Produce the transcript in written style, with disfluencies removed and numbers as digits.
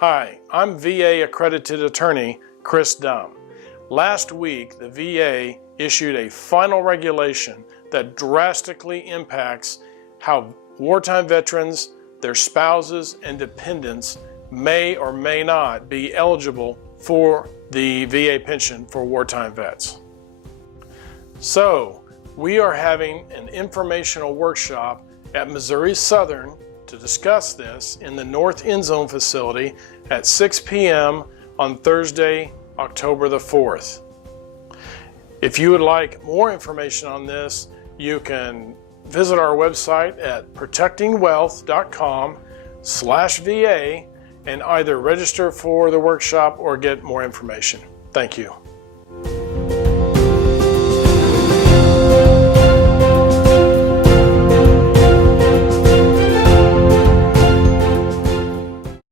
Hi, I'm VA accredited attorney Chris Dumm. Last week, the VA issued a final regulation that drastically impacts how wartime veterans, their spouses, and dependents may or may not be eligible for the VA pension for wartime vets. So, we are having an informational workshop at Missouri Southern to discuss this in the North End Zone facility at 6 p.m. on Thursday, October the 4th. If you would like more information on this, you can visit our website at protectingwealth.com/VA and either register for the workshop or get more information. Thank you.